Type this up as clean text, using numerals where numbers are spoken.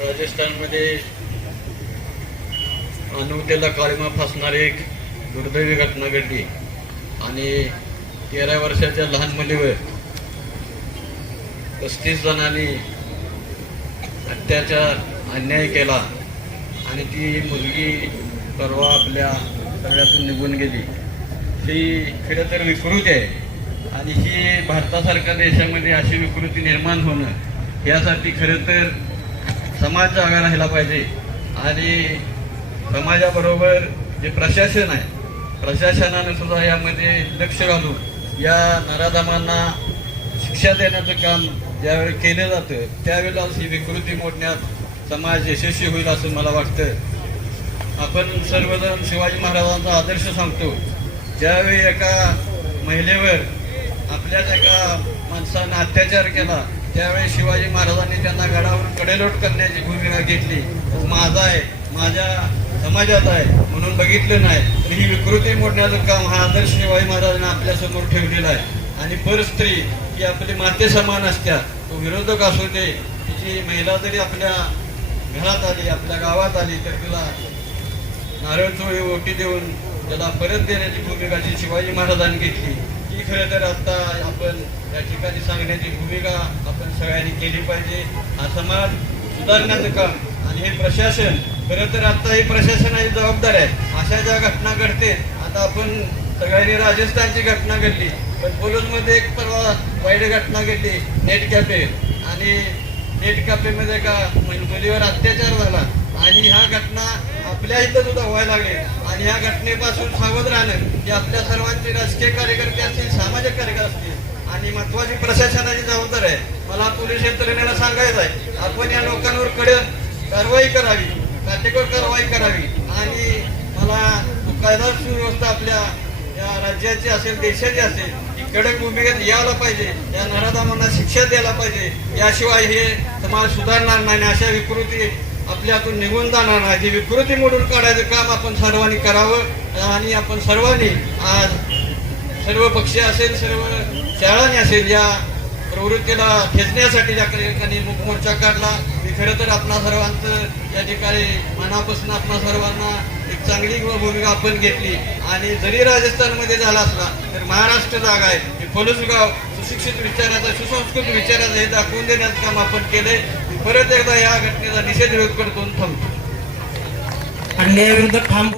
राजस्थानमध्ये मानवतेला काळिमा फासणारी एक दुर्दैवी घटना घडली आणि 13 वर्षाच्या लहान मुलीवर 35 जणांनी अत्याचार अन्याय केला आणि ती मुलगी परवा आपल्या सगळ्यातून निघून गेली. ही खरं तर विकृती आहे आणि ही भारतासारख्या देशामध्ये अशी विकृती निर्माण होणं यासाठी खरं तर समाज जागा राहिला पाहिजे आणि समाजाबरोबर जे प्रशासन आहे प्रशासनाने सुद्धा यामध्ये लक्ष घालून या नराधमांना शिक्षा देण्याचं काम ज्यावेळी केलं जातं त्यावेळेला ही विकृती मोडण्यात समाज यशस्वी होईल असं मला वाटतं. आपण सर्वजण शिवाजी महाराजांचा आदर्श सांगतो. ज्यावेळी एका महिलेवर आपल्याच एका माणसाने अत्याचार केला त्यावेळी शिवाजी महाराजांनी त्यांना गडावरून कडेलोट करण्याची भूमिका घेतली. माझा आहे माझ्या समाजात आहे म्हणून बघितलं नाही तर ही विकृती मोडण्याचं काम हा आदर्श शिवाजी महाराजांनी आपल्यासमोर ठेवलेला आहे. आणि परस्त्री ही आपली माते समान असत्या. तो विरोधक असू दे तिची महिला जरी आपल्या घरात आली आपल्या गावात आली तर तिला नारळ चोळी ओटी देऊन त्याला परत देण्याची भूमिका जी शिवाजी महाराजांनी घेतली ही खरं तर आता आपण या ठिकाणी सांगण्याची भूमिका आपण सगळ्यांनी केली पाहिजे. हा समाज सुधारण्याचं काम आणि हे प्रशासन खरं तर आता ही प्रशासनाची जबाबदारी आहे. अशा ज्या घटना घडते आता आपण सगळ्यांनी राजस्थानची घटना घडली पण पोलीसमध्ये एक परवा वाईट घटना घडली नेट कॅफे आणि नेट कॅफेमध्ये एका मुलीवर अत्याचार झाला आणि ह्या घटना आपल्या इथं सुद्धा व्हायला लागले आणि ह्या घटनेपासून सावध राहणं हे आपल्या सर्वांचे राजकीय कार्यकर्ते असतील सामाजिक कार्यकर्ते असतील आणि महत्वाची प्रशासनाची जबाबदारी आहे. मला पोलीस यंत्रणेला सांगायचं आहे आपण या लोकांवर कडक कारवाई करावी काटेकोर कारवाई करावी आणि मला कायदा सुव्यवस्था आपल्या या राज्याची असेल देशाची असेल ही कडक भूमिकेत यायला पाहिजे. या नराधमांना शिक्षा द्यायला पाहिजे. याशिवाय हे समाज सुधारणार नाही. अशा विकृती आपल्यातून निघून जाणार नाही. ही विकृती मोडून काढायचं काम आपण सर्वांनी करावं आणि आपण सर्वांनी आज सर्व पक्षी असेल सर्व शाळांनी असेल या प्रवृत्तीला खेचण्यासाठी ज्या ठिकाणी मोर्चा काढला मी खरं तर आपणा सर्वांचं या ठिकाणी मनापासून आपणा सर्वांना एक चांगली भूमिका आपण घेतली आणि जरी राजस्थानमध्ये झाला असला तर महाराष्ट्र जागा आहे. हे फलसगाव सुशिक्षित विचाराचा सुसंस्कृत विचाराचा हे दाखवून देण्याचं काम आपण केलंय. परत एकदा या घटनेचा निषेध विरोध करतो थांबतो. अन्यायाविरुद्ध ठाम